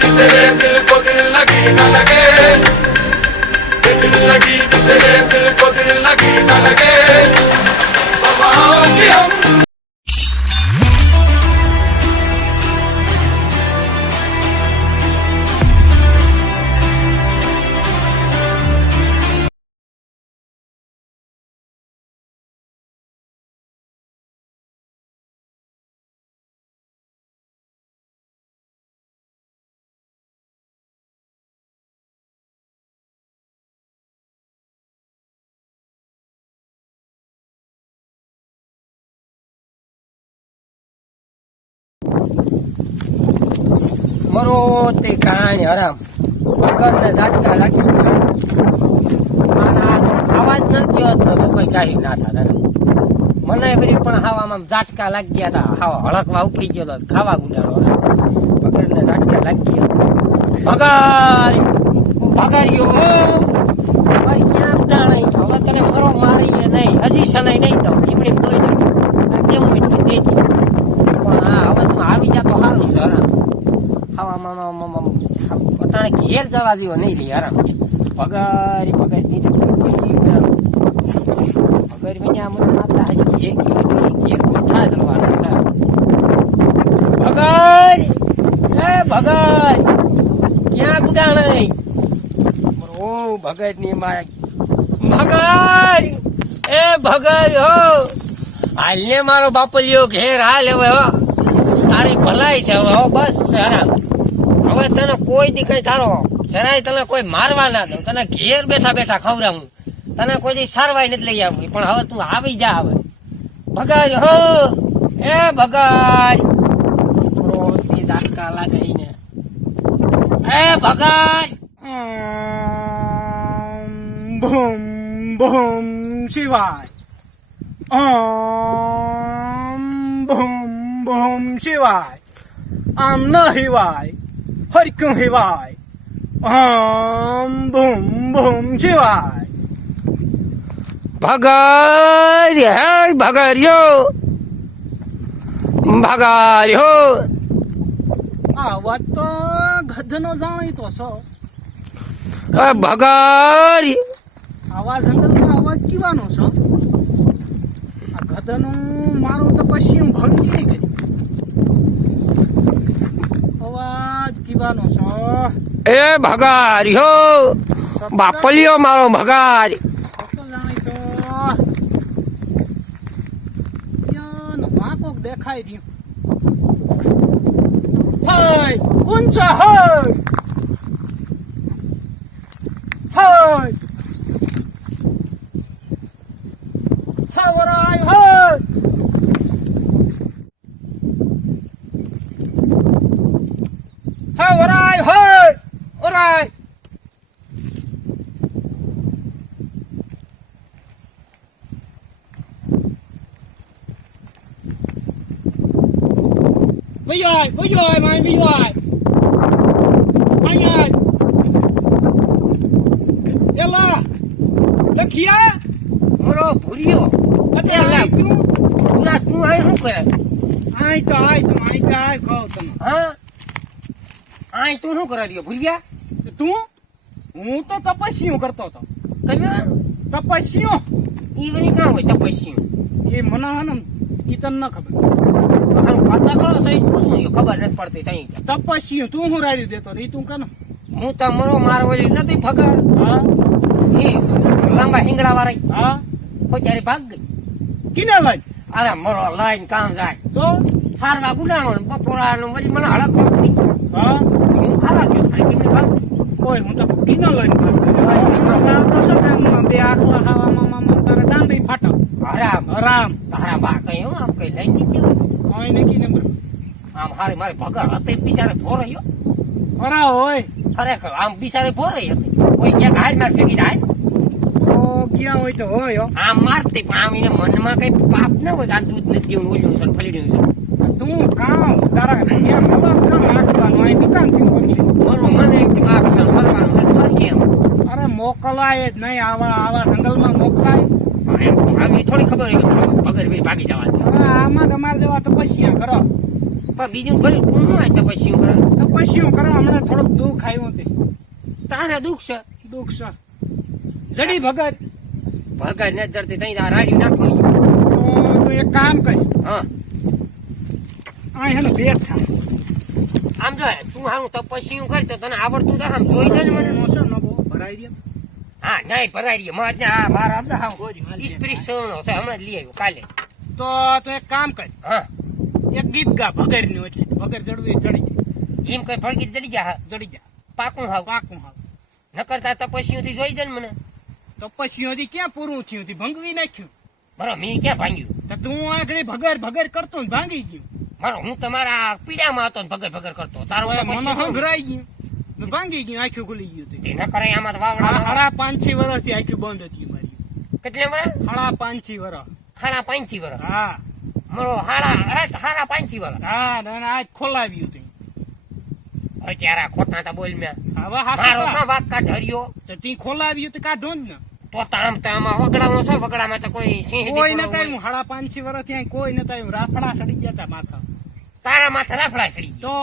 te ves el coche en la esquina, la મરો તે કાણી, હરામ. વગરને ઝાટકા લાગી ગયા અને આ તો કોઈ કાંઈ ના થતા મને બધી પણ હાવામાં ઝાટકા લાગી ગયા હતા હાવા હળકવા ઉપડી ગયો ખાવા ગુડાડો વગરને ઝાટકા લાગી ગયા ભગારી. ભગારીઓ ભાઈ, ક્યાં ઉડાણ હવે તને મરો મારીએ નહીં. હજી સનાઈ નહીં તો એમણે તોય તો કેવું એટલું દેતી? પણ આ હવે તું આવી જા તો સારું છે હરામ ખાવામાં પોતાને ઘેર જવા જેવો નહીં લે હરામ પગારી, પગાર દીધી પગાર મને માતા હજી ઘેર ગયો ઘેર બેઠા જવાના છે ભગાર એ ભગાર ક્યાં ગુડાણ ઓ ભગતની માય. ભગાર એ હાલને મારો બાપલિયો ઘેર હાલ હવે તારી ભલાઈ છે હવે બસ આરામ હવે તને કોઈ દી કઈ તારો જરાય તને કોઈ મારવા ના દઉં. તને ઘેર બેઠા બેઠા ખવડાવું. તને કોઈ દી સારવાય નથી લઈ આવું પણ હવે તું આવી જા હવે. ભગાર, હો. એ ભગાર. રોતી ઝાટકા લગાઈને. એ ભગાર. ભૂમ ભૂમ શિવાય. બુમ શિવાય આમ ન હિવાય હરકું હિવાય ઓમ બુમ બુમ શિવાય ભગાર હે ભગાર્યો ભગાર્યો આ વાત તો ગધનો જાણીતો છો. ભગાર આવા જંગલમાં અવાજ કીવાનો છો. આ ગધનું મારું તો પછી હું ભંગી કીવાનો છો? એ ભગાર્યો બાપલિયો મારો ભગાર. દેખાય રહ્યું. હાય ઊંચા હાય હાવરાય હાય હાવરાય હાય ઓરાય Wyjoj, wyjoj, maj, wyjoj! Maj, Ela! લખિયા મારો ભૂલ્યો. અત્યારે આય તું. પૂરા તું અહીં શું કરે? આય તો આય તું આય તો આય ખાવ તમે હા? અહીં તું શું કરે રહ્યો ભૂલ્યા? તું? હું તો તપસ્યું કરતો હતો. કયો? તપસ્યું. ઈ વળી કાં હોય તપસ્યું? એ મને હે ને ઈ તને ન ખબર. નથી પડતી તઈ તપસ્યું તું હું રાડ્યું દેતો ઈ તું કનો? હું તો મરો મારો ઓલી નથી ભગાર હા? લાંબા હિંગડા વાળી હા? કોઈ ત્યારે ભાગ ગઈ? કિને લઈ અરે મરો લાઈન કામ જાય. તો? સારવા ગુડાણો ને બપોરાનો વળી મને હળક પકડી હા? હું ખાવા ગયો કિને ભાગ કોઈ હું તો કિને લઈને ભાગ તો શું કામ? બે આખલા ખાવામાં મામા તારે ડાંડી ફાટો. હરામ. રામ તારા બા કઈ હું આમ કઈ લઈ ગઈ કોઈ નકી નંબર બર આમ હારે મારે ભગર હતી બિચારે ભોરયો ભરા હોય. ખરેખર આમ બિચારે ભોરઈ હતી. કોઈ ક્યાંક હાલ માર ભેગી જાય ગયા હોય તો હોય. આમ મારતી પણ આમ એને મનમાં કઈ પાપ ન હોય આ દૂધ નથી દેવું ઓલ્યું છે ફલી ફલીડ્યું છે. તું કામ તારા ત્યાં મતલબ છે રાખવાનું. અહીં દુકાનથી મોકલી. મારું મને એક આ સરવાનું છે સરખી એમ. અરે મોકલાય જ નહીં. આવા આવા સંગલમાં મોકલાય. આવી થોડી ખબર પગર બી ભાગી જવા અરે આમાં તમારે જેવા તપસ્યા કરો. પણ બીજું ભર્યું કોણ હોય તો પછી હું તપસ્યું કરો હમણાં થોડુંક દુઃખ આવ્યું તે તારે દુઃખ છે? દુઃખ છે. જડી ભગત. ભગત ને જડતી તઈ રાડી નાખવી તો તું એક કામ કર. હા. આ એનો ભેટ થાય આમ જો તું હારું તપસ્યું કરતો તને આવડતું તો આમ જોઈ દે મને. છે નો બહુ ભરાઈ દે હા નહીં ભરાઈ ગયો મારે આ મારા આમ હા કોઈ છે. સોનો છે. હમણાં લઈ આવ્યો કાલે. તો તો એક કામ કર. હા. એક ગીત ગા ભગરનું એટલે. ભગર ચડવી ચડી જાય. એમ કઈ ફળગી ચડી જા ચડી જા પાકું હાવ. પાકું હાવ. ન કરતા તપસ્યું થી જોઈ દે ને મને. તપસ્યું હજી ક્યાં પૂરું થયું હતી ભંગવી નાખ્યું. મારો મી ક્યાં ભાંગ્યું? તો તું આગળ ભગર ભગર કરતો ને ભાંગી ગયું. મારો હું તમારા પીડામાં હતો ને ભગર ભગર કરતો. તારો મને જોયું. ગયું. ભાંગી ગયું આંખું ખુલી ગયું હતું. ન કરે આમાં તો વાવડા હાડા પાંચ છ વર્ષથી આંખું બંધ હતી મારી. કેટલે મરા હાડા પાંચ છ વર્ષ હાડા પાંચી વર હા. મારો હાડા હાડા પાંચી વર હા ના આજ ખોલાવ્યું હતું. અત્યારે ખોટા તા બોલ મેં. હવે મારો માં વાક કાઢ તો તી ખોલાવ્યું તો કાઢો જ ને. તો તામ તામાં વગડામાં છો વગડામાં તો કોઈ સિંહ કોઈ ન નતા હાડા પાંચ છ વર્ષ ત્યાં કોઈ નતા રાફડા સડી ગયા તા માથા. તારા માથે રાફડા સડી તો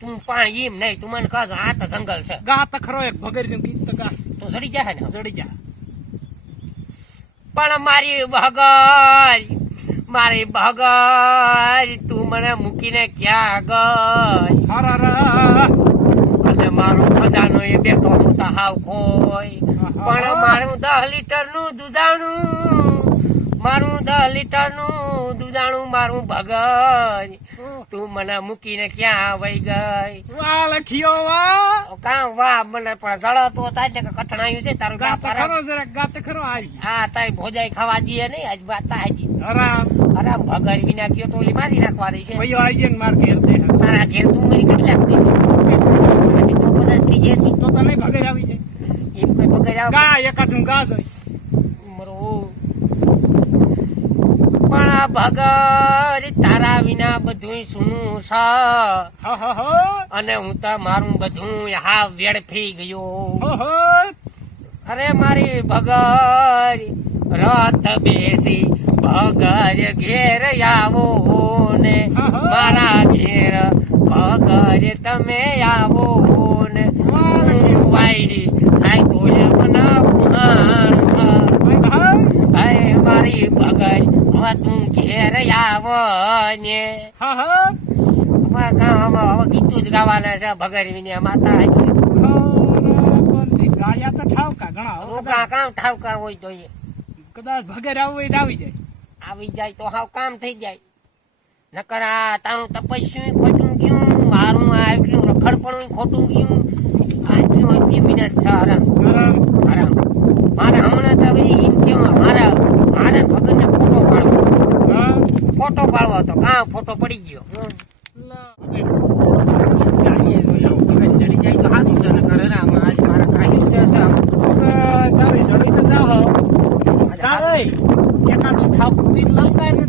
તું પાણી એમ નહીં તું મને કહો આ તો જંગલ છે. ગા તખરો એક ભગરનું ગીત તો ગા. તો સડી જાય ને સડી જાય પણ મારી ભગર મારી ભગર તું મને મૂકીને ક્યાં ગઈ? અને મારો ખજાનો એ બેઠો હું તો હાવ ખોય પણ મારું દસ લીટરનું દુધાણું મારું દસ લીટરનું દુધાણું મારું ભગર. તું મને મૂકીને ક્યાં વહી ગઈ? વાહ લખિયો વાહ. કાં વાહ મને પણ જળતો થાય છે કે કઠણાયું છે તારું ગાત ખરો જરા ગાત ખરો આવી હા તારી ભોજાઈ ખાવા દઈએ નહીં આજ વાત તાજી. હરા આરામ ભગર વિના ગયો તો ઓલી મારી નાખવાની છે. ભાઈઓ આવી માર ઘેર દે તારા ઘેર તું મારી કેટલાક દીધી તો કદાચ ત્રીજે તો તને ભગર આવી જાય. એમ કોઈ ભગર આવ ગા એકાદું ગા જોઈ મરો ભગર તારા વિના બધું સુનું હો અને હું તો મારું બધું હા વેડફી ગયો. અરે મારી ભગર રથ બેસી ભગર ઘેર આવો ને. મારા ઘેર ભગર તમે આવો ને. વાયડી થાય તો મના પુરાણ મારી ભગર તું ઘેર આવો ને હવે હવે ગીતું જ ગાવાના છે ભગર ને માતા ગાયા તો થાવ ઘણા. રોકા કામ ઠાવકા હોય તો એ. કદાચ ભગર આવું હોય તો આવી જાય. આવી જાય તો હાવ કામ થઈ જાય. નકર આ તારું તપસ્યું ખોટું ગયું મારું આ એટલું રખડપણું ખોટું ગયું. આ એટલું મહેનત છે આરામ. આરામ. મારે હમણાં તો વળી એમ કેવું મારા મારે ભગતને. ફોટો પાડવો હતો કાં ફોટો પડી ગયો?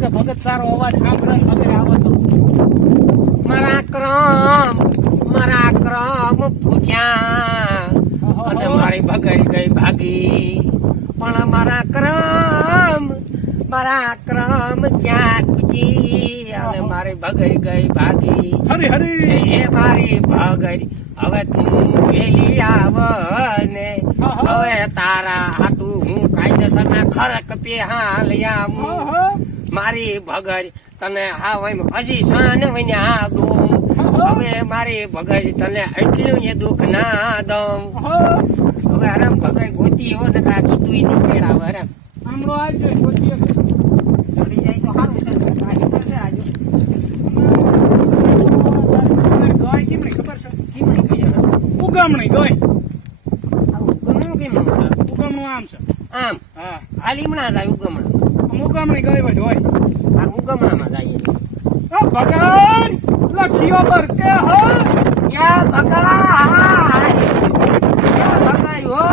ભગત સારો અવાજ સાંભળે ને ભગત આવે તો મારા ક્રમ મારા ક્રમ ફૂટ્યા અને મારી ભગાઈ ગઈ ભાગી. પણ મારા ક્રમ મારા ક્રમ ક્યાં ખૂટી અને મારી ભગરી ગઈ ભાગી. હરી હરી. એ મારી ભગરી હવે તું વેલી આવ ને હવે તારા હાટું હું કાયદેસરના ખરક પે હાલ આવું મારી ભગર તને હા એમ હજી સાન વન્યા દઉં. હવે મારી ભગર તને એટલું એ દુઃખ ના દઉં. હવે આરામ ભગર ગોતી હો ને કાકી તું ઈ નું મેળાવે આરામ આમળો આવજો. ચડી જાય તો સારું છે આજે તો છે આજે તારી ગાય કેમની ખબર છે કેમણી ગઈ હવે? ઉગમણી આવું ઉગમણું કેમનું છે? ઉગમણું આમ છે. આમ? હા. આ લીમણા જાય ઉગમણ. ઉગમણી ગઈ જ હોય. આ ઉગમણામાં જાય ભગવાન લખીઓ પર કે હો? યા ભગવાન હો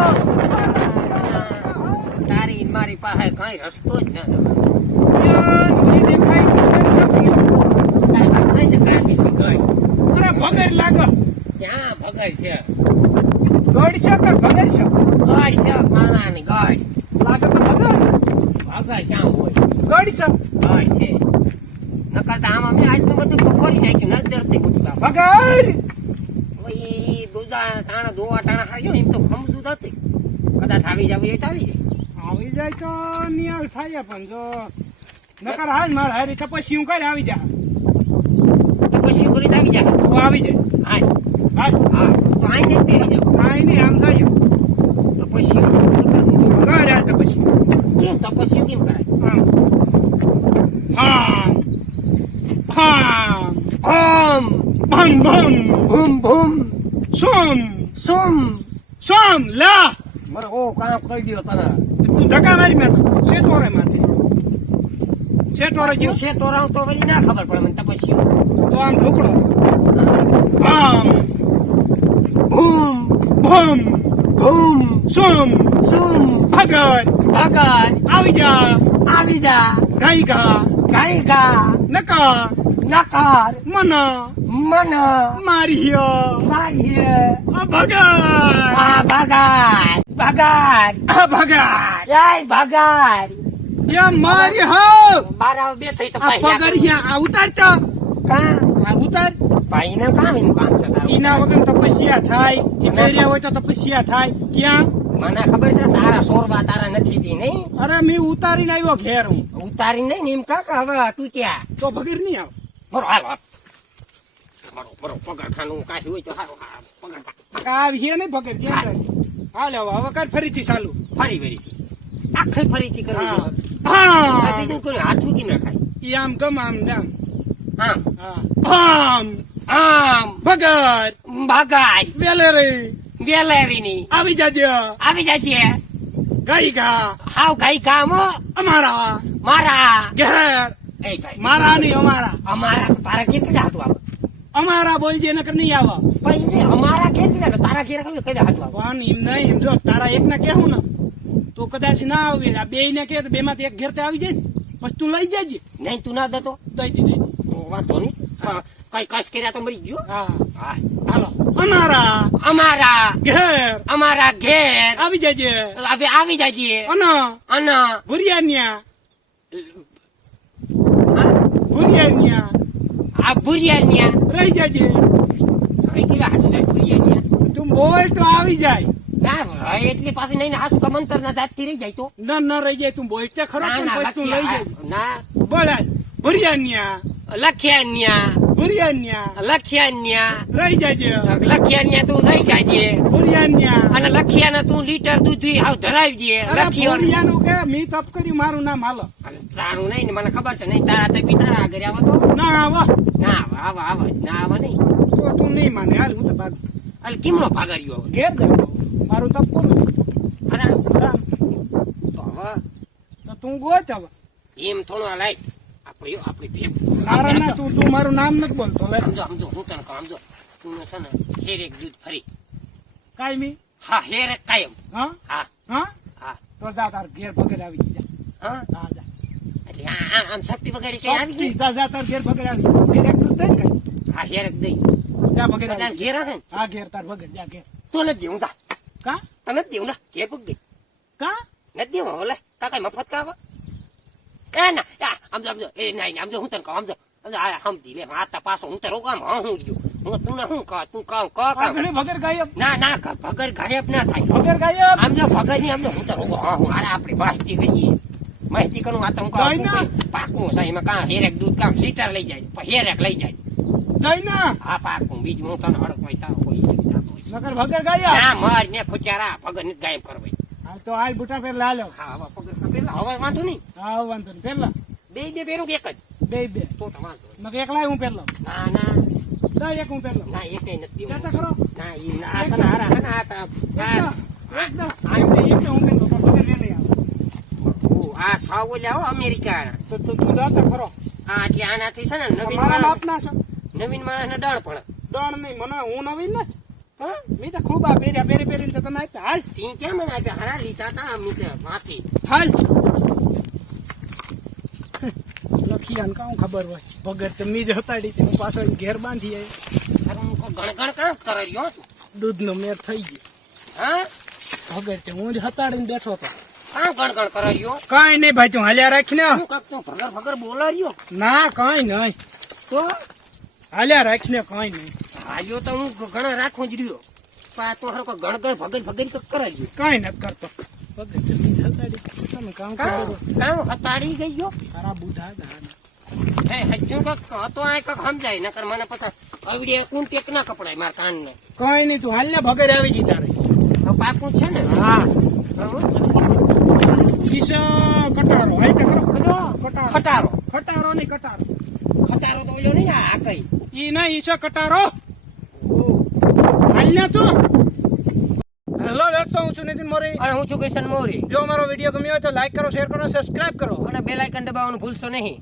તારી મારી પાસે કઈ રસ્તો જ ના દેખાય કઈ જગ્યાએ બીજી ગઈ અરે ભગર લાગો ક્યાં છે. ગઢ છે કે ઘરે છે? ગાડી છે માણાની ગાડી લાગે તો ભગર ભગર ક્યાં હોય? ગઢ છે? ગાડી છે. નકર કરતા આમ અમે આજ તો બધું ફોડી નાખ્યું નજરથી બધું ભગર ભાઈ દૂધા ટાણા દોવા ટાણા હાર્યો એમ તો ખમજુ થતી કદાચ આવી જાવ એ તો આવી જાય. આવી જાય તો નિયાલ થાય પણ જો નકર હાલ માર હારી તપસ્યું કરે આવી જા. તો પછી કરી આવી જાય આવી જાય. હા હા કાંઈ નહીં આમ થાય તો પછી તો કરવું તો પડે. ઘર હાલ તપસ્યું કેમ તપસ્યું કેમ કરાય હા ભમ ભમ સોમ સુમ સોમ લા મારે ઓ કામ કહી ગયો તને તું ધક્કા મારી મેં શેટોરે માથે શેટોરે જો ગયો શેટો તો વળી ના ખબર પડે મને તપસ્યું તો આમ ઢોકળો આમ ભમ ભૂમ સોમ સુમ ભગર ભગત. આવી જા. આવી જા. ગાઈ ગા ગાય ગા નકા નકાર. મન. મન. મારી મારી આ ભગર આ ભગાર ભગાર આ ભગર જય ભગાર એ મારી હો. મારા બે થઈ તો આ પગર અહીંયા આ ઉતાર તો. કા? ઉતાર. ભાઈ ને કામ એનું કામ છે તારું? ઈના વગર તપસ્યા થાય એ પહેર્યા હોય તો તપસ્યા થાય. ક્યાં? મને ખબર છે તારા સોરવા તારા નથી દી નહીં? અરે મેં ઉતારીને આવ્યો ઘેર હું. ઉતારી નહીં એમ કાક હવે તૂટ્યા? તો ભગર નહીં આવ. બરો હાલો હાલો. બરો બરો પગાર ખાનું કાઢી હોય તો સારું પગાર ખા. આવી ને ભગર ક્યાં જાય. હાલ હવે ફરીથી ચાલુ. ફરી ફરીથી. આખે ફરીથી કરવી હા. બીજું કોઈ હાથું કેમ રખાય. આમ ગમ આમ જામ. આમ હા. આમ આમ. ભગર. ભગાર. વેલેરી. વેલેરીની. આવી જાજે. આવી જાજે. ગઈ ગા હાવ ગઈ ગા મો અમારા. મારા. ઘેર. મારા નહીં અમારા. અમારા તો તારા ઘેર હાથું આવે? અમારા બોલજે નકર નહીં આવે. પણ અમારા ઘેર કઈ તારા ઘેર કઈ આવે? પણ એમ નહીં એમ જો તારા એક ને કેવું ને તો કદાચ ના આવી. આ બે ને કે બે માંથી એક ઘેર તે આવી જાય ને. પછી તું લઈ જજે. નહીં તું ના દેતો દઈ દીધી વાંધો નહીં. ક- કઈ કસ કર્યા તો મરી ગયો? હા. હાલો. અમારા અમારા ઘેર. અમારા ઘેર. આવી જજે. હવે આવી જાજે. અન અન ભુરિયાનિયા. ભુરિયાનિયા. આ ભુરિયાનિયા. રહી જજે. હવે કેવા હાથું જાય ભુરિયાનિયા? તું બોલ તો આવી જાય. એટલી પાસે નહીં હાસુ કમંતર ના જાતથી રહી જાય તો. ના ના રહી જાય તું બોલ. તે ખરો તું લઈ જાય. ના. બોલાય. ભુરિયાન્યા. લખ્યાન્યા ભુરિયાન્યા. લખ્યાન્યા. રહી જજે. લખ્યાન્યા તું રહી જાજે. ભુરિયાન્યા. અને લખિયાને તું લીટર દૂધ આવ ધરાવજે. અરે લખિયો ભુરિયાનું કે? મી તપ કરી મારું નામ હાલો. અને તારું નહીં ને મને ખબર છે નહીં. તારા ટપી તારા આગળ આવો તો. ના આવો. ના આવો આવો આવો ના આવો નહીં. તો તું નહીં માને. હાલ હું તો ભાગ. અલ કેમનો ભાગર્યો ઘેર જાવ મારું તપ પૂરું અરે તો હવે? તો તું ગોચ હવે. એમ થોડું લાય. આપણે આપણી ભેપ મારા તું તું મારું નામ નથી બોલતો લે. સમજો સમજો હું તને કહું સમજો તું છે ને હેર એક દૂધ ફરી. કાયમી? હા હેર એક કાયમ. હા? હા. હા? હા. તો જા તાર ઘેર ભગર આવી ગઈ જા. હા? હા જા. એટલે આમ શક્તિ વગેરે કઈ આવી ગઈ? જા જા તાર ઘેર ભગર આવી ગઈ. ઘેર એક દૂધ દે ને હા હેર એક દઈ. જા ભગર એટલે ઘેર આવે હા ઘેર તાર ભગર જા ઘેર. તો નથી દેવું જા. કા? તને દેવું ના ઘેર પગ દે કા? નથી દેવું ઓલે કાકા મફત કાવા એ ના એ ના સમજો હું તને કહું આમ આ સમજી લે આ તા હું તો કામ હા હું ગયો હું તું હું કહું તું કહું કહું કહું ગાયબ ના ના ભગર ગાયબ ના થાય ભગર ગાયબ આમ જો ભગરની આમ જો હું તો રોકો હા હું આપણી માહિતી કહીએ માહિતી કરું આ તમ કહો. પાકું છે એમાં કાં હેરેક દૂધ કામ લીટર લઈ જાય હેરેક લઈ જાય જઈ ના આ પાકું બીજું હું તને હડક હોય તાવ કોઈ વગર ભગર ગાયબ ના માર ને ખોચારા ભગર ને ગાયબ કરવાય તો આ બુટા પેર લાલ્યો હા પેલા હવે વાંધો નહીં. હા વાંધો નહીં. પેરલા બે બે પેરું એક જ? બે બે. તો તો વાંધો નહીં. એકલા હું પેરલો ના એક હું પેરલો ના એક નથી દેવું. ખરો? ના એ ના તને હારા ના, તા- હું ઓ, આ સાવ હો અમેરિકા. તો તું દાતા ખરો. આ એટલે આનાથી છે ને નવીન માણસ નવીન માણસ ને ડણ પણ દોણ નહીં મને હું નવીન ન હા મેં તો ખૂબ આ પેર્યા પેરી પહેરીને તો તને આપ્યા. હાલ. તી કેમ મને આપ્યા? હારા લીધા તા અમી તો માથી હાલ. લખિયાને કાં ખબર હોય. વગર તો જ હતાડી તે હું પાછો ઘેર બાંધી આવી અરે હું ગણગણ કાં કરે રહ્યો દૂધનો મેર થઈ ગયો. હા? વગર તે હું જ હતાડીને બેઠો હતો. કાં ગણગણ કરાયો કાંઈ નહીં ભાઈ તું હાલ્યા રાખીને હું કાંક તું ભગર ભગર બોલાર્યો ના કાંઈ નહીં. તો? હાલ્યા રાખીને કાંઈ નહીં. હાલ્યો તો હું ઘણા રાખો જ રહ્યો. પણ આ તો હરકો ગણગણ ભગન ભગન કરાયો કાંઈ નથી કરતો. કામ હતાડી ગઈ ગયો તારા બુધા હજુ કક હતો આ કક સમજાય. નકર મને પછી આવડે કુણ ટેક ના કપડાય મારા કાનને. કાંઈ નહીં તું હાલ ને ભગર આવી જી તારે. તો પાકું છે ને? હા. કટારો. હાલ કટારો. ખટારો. કટારો નહીં કટારો. ખટારો તો ઓલો નહીં આ કઈ. ઈ ના ઈશા કટારો. હાલને તો. હેલો દોસ્તો હું છું નીતિન મોરી. અને હું છું કિશન મોરી. જો અમારો વીડિયો ગમ્યો હોય તો લાઈક કરો શેર કરો સબસ્ક્રાઇબ કરો. અને બેલ આઇકન દબાવવાનું ભૂલશો નહીં.